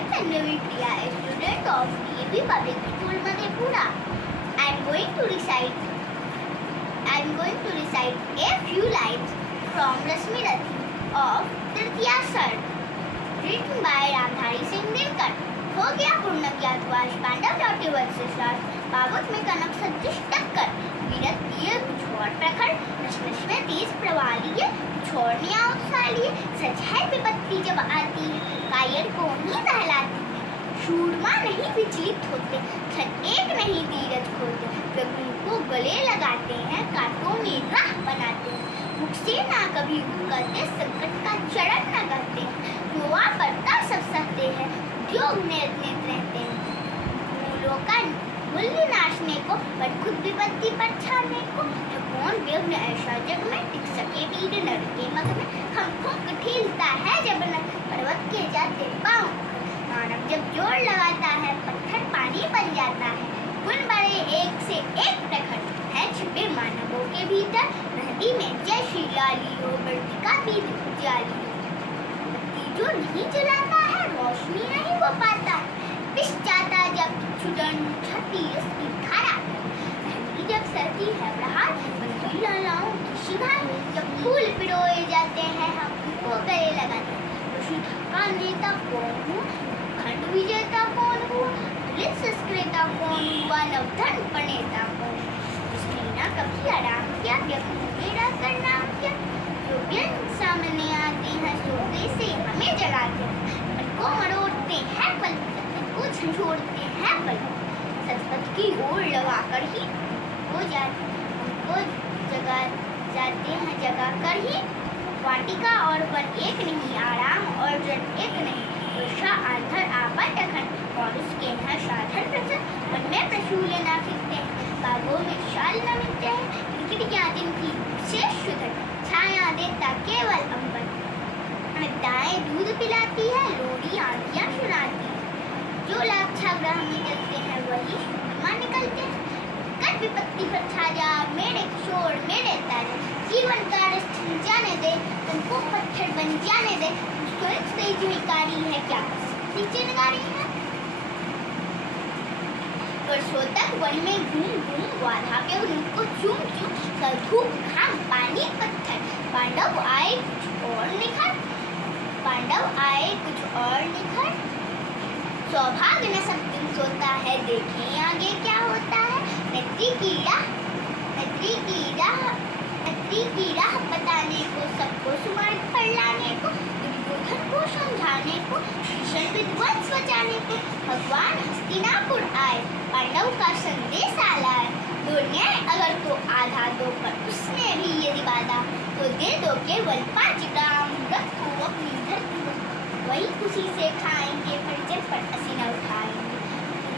am Tanvi Priya, a student of DAV Public School Madhepura. I am going to recite a few lines from Rasmi Rathi of Tritiya Sar, written by Ramdhari Singh Dilkar. हो गया पूर्ण ज्ञातवास पांडव लौटे वत्सश्वास पावक में कनक सदृश टक्कर विरत दिए पिछोड़ प्रखर नश में तेज प्रवालीय छोड़ने उत्साह सच है विपत्ति जब आती है कायर को नहीं दहलाती है शूरमा नहीं विचलित होते क्षण एक नहीं धीरज खोते प्रभु को गले लगाते हैं कांटों में राह बनाते हैं मुख से ना कभी करते संकट का चरण न करते हैं युवा पड़ता सब सहते हैं उद्योग निर्णित रहते हैं मूलों का मूल्य नाशने को पर खुद विपत्ति पर छाने को कौन व्यग्न ऐसा जग में टिक सके वीर नर के मग में हम फूंक ठेलता है जब न पर्वत के जाते पाँव मानव जब जोर लगाता है पत्थर पानी बन जाता है गुण बड़े एक से एक प्रखर है छिपे मानवों के भीतर नदी में जय श्री लाली हो बढ़ती का बीत जाली जो नहीं जलाता है रोशनी नहीं वो पाता पिस जाता जब छुड़न छठी उसकी धारा ठंडी जब सर्दी है प्रहार बंदी लालाओं की शिकार जब फूल पिरोए जाते हैं हम उनको गले लगाते हैं ऋषि धक्का नेता कौन हूँ खंड विजेता कौन हुआ दलित संस्कृता कौन हुआ नवधन प्रणेता कौन उसने ना कभी आराम किया मेरा करना क्या जो व्यंग सामने आते हैं सोते से हमें जगाते हैं मन को मरोड़ते हैं पल मन को झंझोड़ते हैं पल सतपथ की ओर लगाकर ही हो जाते हमको जगा जाते हैं जगा कर ही वाटिका और वन एक नहीं आराम और जन एक नहीं वर्षा आंधर आपद अखंड और उसके हैं साधन प्रसन्न मन में प्रशूल ना खिलते हैं बागों में शाल न मिलते हैं खिड़कियां दिन की शेष सुधर छाया देता केवल अंबर दाएं दूध पिलाती है लोरी आंधियां सुनाती है जो लाक्षा ग्रह में चलते हैं वही मां निकलते हैं कर विपत्ति पर छा जा मेरे किशोर मेरे तारे जीवन का रस जाने दे तुमको पत्थर बन जाने दे स्वयं से झिलकारी है क्या चिनगारी है वर्षों तक वन में घूम वाधा के उनको चूम धूप घाम पानी पत्थर पांडव आए कुछ और निखर सौभाग्य न सब दिन सोता है देखें आगे क्या होता है नेत्री की राह बताने को सबको सुमार्ग पर लाने को दुर्योधन को समझाने को भीषण विध्वंस बचाने को भगवान हस्तिनापुर आए पांडव का संदेश लाए दो न्याय अगर तो आधा दो पर उसने भी यदि वादा तो दे दो केवल 5 ग्राम रखो अपनी धरती वही खुशी से खाएंगे परिचय पर पसीना उठाएंगे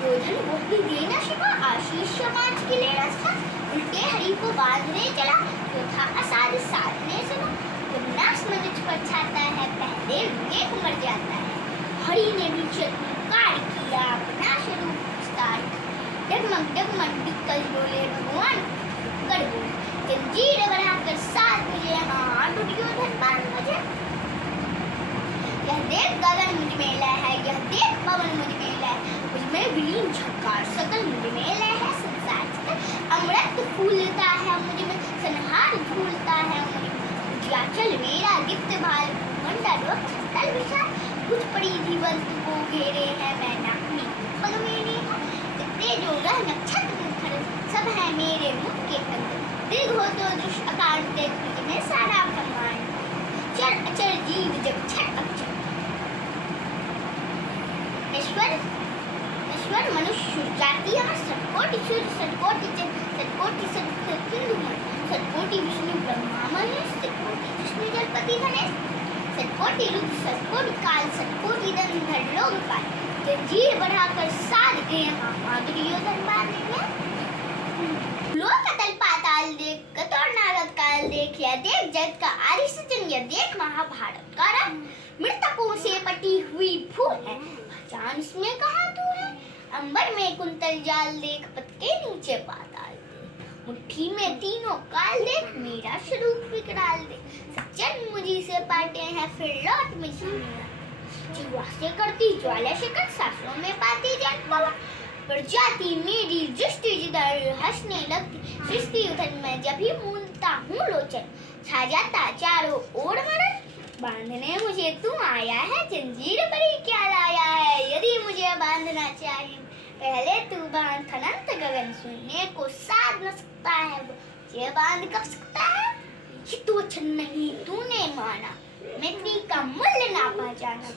दुर्योधन वो भी देना शिवा आशीष समाज के लिए रास्ता उल्टे हरि को बांधने चला जो था असाध साधने चला जब नाश मनुष्य पर छाता है पहले एक मर जाता है हरि ने भी चमत्कार किया अपना स्वरूप विस्तार डगमग दिक्कत बोले भगवान कर बोले जंजीर बढ़ाकर साथ मुझे हाँ दुर्योधन बांध मुझे यह देख गगन मुझ में लय है यह देख पवन मुझ में लय मुझ में विलीन झक्कार सकल मुझ में लय है संसार सकल अमृत फूलता है मुझ में संहार झूलता है मुझ में उजियाचल मेरा दीप्त भाल मंडल तल विशाल कुछ पड़ी जीवंत को घेरे है मैं नाकनी पग मेरे इतने जो ग्रह नक्षत्र मुखर सब है मेरे मुख के अंदर दीर्घ हो तो दृश्य आकार देख मुझ में सारा ब्रह्मांड चर अचर जीव जब छठ अक्षर ईश्वर मनुष्य जाति और सतकोटि सूर्य सतकोटि सतकोटि सिंधु सतकोटि विष्णु ब्रह्मा महेश सतकोटि विष्णु जलपति गणेश सतकोटि रुद्र सतकोटि काल सतकोटि धनुधर लोकपाल जंजीर बढ़ाकर साध गए हाँ दुर्योधन बांधेंगे लोक तल पाताल देख कतौर नारद काल देख या देख जगत का आदि सृजन या देख महाभारत का रंग मृतकों से पटी हुई फूल है पहचान इसमें कहाँ तू है अंबर में कुंतल जाल देख पत के नीचे पाताल देख मुट्ठी में तीनों काल देख मेरा स्वरूप विकराल देख सज्जन मुझी से पाटे हैं फिर लौट में जिह्वा से करती ज्वाला शिखर, सांसों में पाती जन पवन। बढ़ जाती मेरी दृष्टि जिधर हंसने लगती सृष्टि उधर, मैं जब भी मूंदता हूँ लोचन छा जाता चारों ओर मरण। बांधने मुझे तू आया है, जंजीर बड़ी क्या लाया है, यदि मुझे बांधना चाहे पहले तू बांध। अनंत गगन सुनने को साध न सकता है, ये बांध कब सकता है। ये तो वचन नहीं तूने माना, मैत्री का मूल्य ना पहचाना।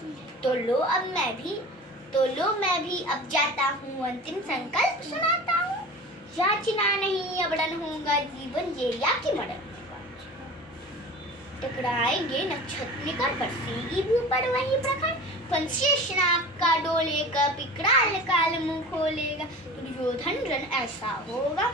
तो लो मैं भी अब जाता हूँ, अंतिम संकल्प सुनाता हूँ। याचना नहीं अब रण होगा जीवन, ये या कि मरण। टकराएंगे नक्षत्र निकट, बरसेगी भू पर वही प्रखर। पंचेश नाग का डोलेगा, विकराल काल मुंह खोलेगा। दुर्योधन रण ऐसा होगा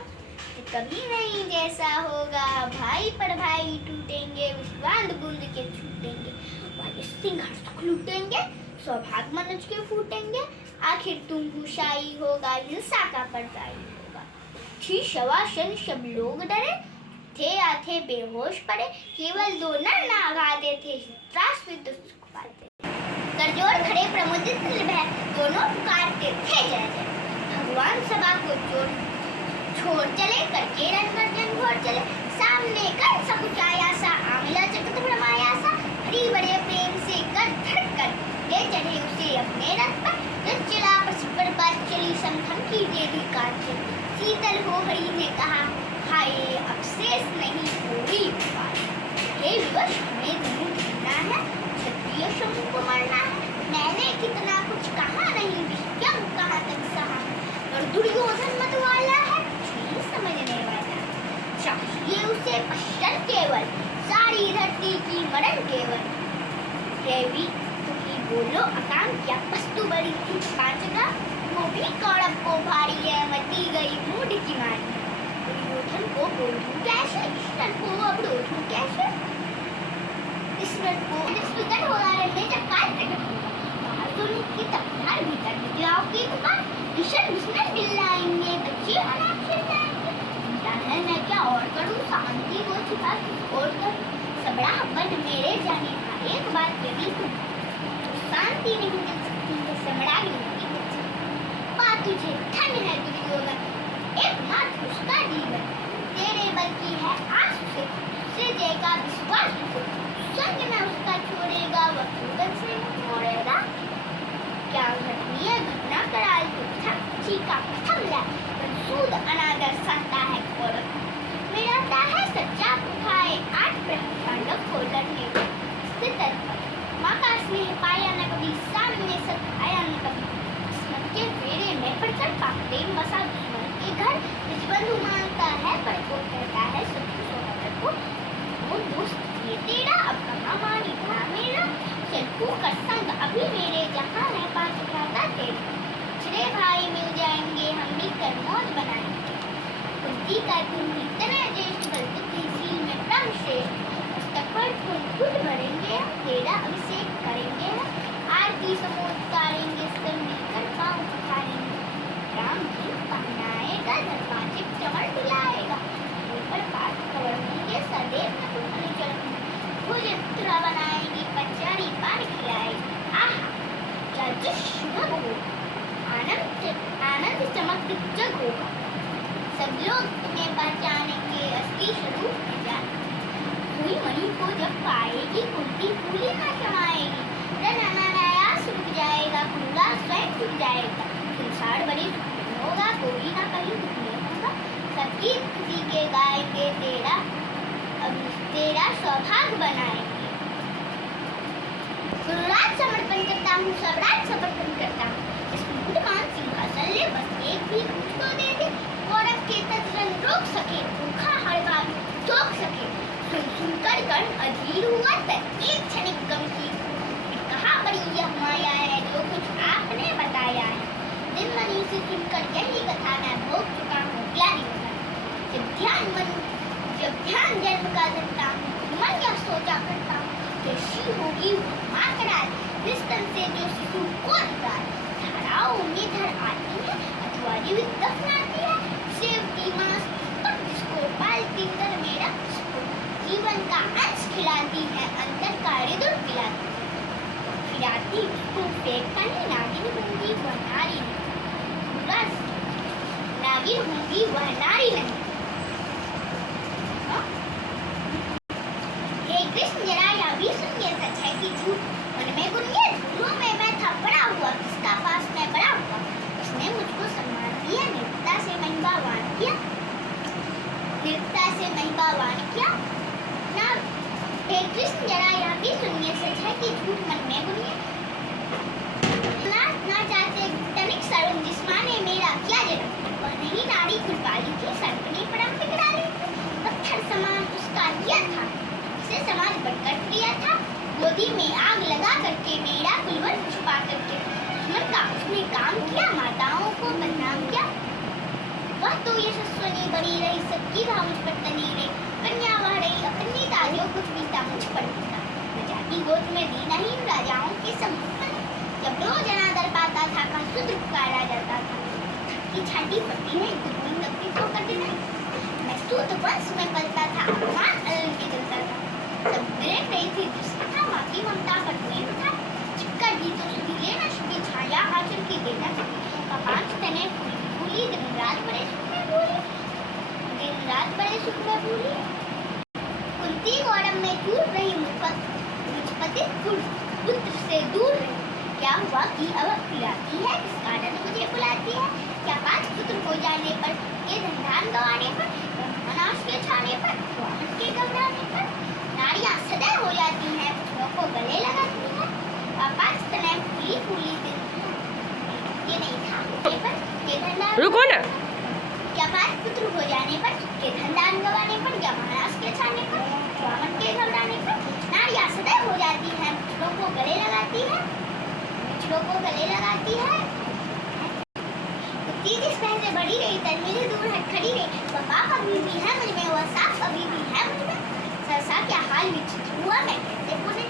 कि कभी नहीं जैसा होगा। भाई पर भाई टूटेंगे, विश्वांत बूंद के छूटेंगे। वायु सिंह हर्षक लूटेंगे, सौभाग्य मनुज के फूटेंगे। आखिर तुम भूषाई होगा, हिंसा का पर्दाई होगा। थी शवासन सब लोग डरे, थे आथे बेहोश पड़े। केवल दो नर नाग आते थे, त्रास में दुख पाते। करजोड़ खड़े प्रमुदित भय, दोनों पुकारते थे जय जय। भगवान सभा को छोड़ चले, करके रणगर्जन घोर चले। सामने कर सकुचाया सा, आमिला जगत भ्रमाया सा। हरि बड़े प्रेम से कर धड़कन ले चढ़े उसे अपने रथ पर। रथ चला पर बात चली, समधम की देवी काज चली। शीतल हो हरि ने कहा, हाय अब शेष नहीं कोई उपाय। हे विवश हमें धनु ढूंढना है, क्षत्रिय शंभु को मरना है। मैंने कितना कुछ कहा नहीं, विषम कहा तक सहा। और दुर्योधन मत वाला है, नहीं समझने वाला। चाहिए उसे पश्चन केवल, सारी धरती की मरण केवल। देवी तुम बोलो अकाम क्या, वस्तु बड़ी थी पांचगा। वो भी कौरव को भारी है, मची गई मूड की मारी। दुर्योधन को बोलूं कैसे, ईश्वर को अवरोधूं कैसे। ईश्वर को स्वीकार हो रहा है, मैं जब काट अर्जुन की तलवार भीतर जाओगी तो ईश्वर विष्णु मिल लाएंगे, बच्चे अनाथ खेल जाएंगे। चिंता है मैं क्या और करूं, शांति को छिपा और कर सबड़ा बन मेरे जाने। एक बात यदि शांति नहीं मिल सकती तो समड़ा नहीं मिल सकती। बात तुझे धन्य है दुर्योधन, एकमात्र उसका जीवन तेरे बल की है आस से जय का विश्वास उसे। संग न उसका छोड़ेगा, वह क्रोधन से मुंह मोड़ेगा। क्या घटनीय घटना कराल तो धरती का प्रथम लय, सूद अनादर सहता है कौरव। मेरा है सच्चा उठाए आठ पांडव को लड़ने स्थित। माँ का स्नेह पाया न कभी, सामने सत आया न कभी। दुश्मन के फेरे में पड़कर प्रेम बसा दुश्मन के घर। बंधु मानता है पर को कहता है शत्रु सौदागर को। वो दोस्त ये तेरा अब कहाँ मानी था मेरा। चल तू कर संग अभी मेरे, जहाँ है पास खाता तेरे। छह भाई मिल जाएंगे, हम मिलकर मौज बनाएंगे। कुंती का तुम इतना ज्येष्ठ, बल बुद्धिशील में ब्रह्म श्रेष्ठ। पर खुद भरेंगे, तेरा अभिषेक करेंगे। आरती समोद उतारेंगे, सब मिलकर पाँव पखारेंगे। राम जी पहनाएगा, दरवाजे चमड़ दिलाएगा। ऊपर पाठ कवर होंगे, सदैव भुज उत्तरा बनाएगी, पचारी पान खिलाएगी। आह क्या शुभ हो, आनंद चमक जग होगा। सब लोग तुम्हें पहचानेंगे, असली स्वरूप में जाने। कोई मणि को जब पाएगी, कुंती फूली न समाएगी। रन अनायास रुक जाएगा, कुंडा स्वयं छुट जाएगा। संसार बड़ी होगा, कोई ना कहीं दुखने होगा। सबकी किसी के गाएंगे, तेरा सौभाग्य बनाएंगे। गुरुराज समर्पण करता हूँ, सबराज समर्पण करता हूँ। इस मुकुटमान सिंहासन ले बस एक भी मुझको दे दे। कौरव के तजरन रोक सके, भूखा हर भाग सोख सके। सुनकर कर्ण अधीर हुआ, तब एक क्षणिक गम की कहा, बड़ी यह माया है जो कुछ आपने बताया है। दिन मनी से सुनकर यही कथा मैं भोग चुका हूँ, प्यारी कथा। जब ध्यान जन्म का धरता हूँ, मन यह सोचा करता हूँ, कैसी होगी माँ कराल, निस्तन से जो शिशु को निकाल। धाराओं में धर आती है, अथवा जीवित दफनाती है। सेव की मांस जिसको पालती कर मेरा जीवन का अंश खिलाती है, अंतर का हृदय पिलाती है। फिराती उसको फेंकता नहीं, नागिन होंगी वह नारी नहीं। बस नागिन होंगी वह नारी नहीं। हाँ? हे कृष्ण जरा यह भी सुनिए, सच है कि झूठ मन में गुनिए। धूलों में मैं था पड़ा हुआ, किसका पास मैं बड़ा हुआ। इसने मुझको सम्मान दिया, निर्भयता से महिमावान किया, निर्भयता से महिमावान किया ना। हे कृष्ण जरा यह भी सुनिए, सच है कि झूठ मन में गुनिए। ना चाहते तनिक सर्व जिस्माने मेरा किया जन्म, वह नहीं नारी कुलवाली थी, सर्वने परम विकराली थी। पत्थर समान उसका दिया था, से समाज बढ़कर दिया था। गोदी में आग लगा करके मेरा कुलवन छुपा करके दुश्मन का उसने काम किया, माताओं को बदनाम किया। वह तो यशस्वनी बड़ी रही, सबकी भाव मुझ पर तनी रही। कन्या वह रही अपनी तालियों कुछ बीता मुझ पर बीता। मैं जाती गोद में दी नहीं राजाओं के सम्मुख, जब रोज अनादर पाता था का शूद्र पुकारा जाता था। की छाती पट्टी नहीं, गुदगुदी तकती तो करती नहीं। मैं सूत वंश में पलता था, अपमान अलग के जलता था। सब ग्रेट रही थी दृष्टि था, माँ की ममता पर प्रेम था। चिपका दी तो सुधी लेना, शुभी छाया आंचल की देना था। कपांच तने फूली फूली, दिन रात बड़े सुख में भूली, दिन रात बड़े सुख में भूली। कुंती गौरव में चूर रही, मुझपति पुत्र से दूर रही। क्या हुआ कि अब खिलाती है, किस कारण मुझे बुलाती है। क्या 5 पुत्र हो जाने पर, ये धनधान गंवाने पर, ब्रह्मनाश के छाने पर, वामन के घबराने पर, नारियां सदैव हो जाती हैं, पुत्रों को गले लगाती हैं। 5 तने फूली फूली दिन ये नहीं था पर, ये धनधान रुको ना। क्या 5 पुत्र हो जाने पर, ये धनधान गंवाने पर, या महाराज के छाने पर, वामन के घबराने पर, नारियां सदैव हो जाती हैं, पुत्रों को गले लगाती है, पुत्रों को गले लगाती है। जिस से बड़ी रही, तन मुझे दूर हट खड़ी रही। वह पाप अभी भी है मुझ में, वह साफ अभी भी है मुझ में। सरसा क्या हाल विचित्र हुआ, मैं कैसे पुण्य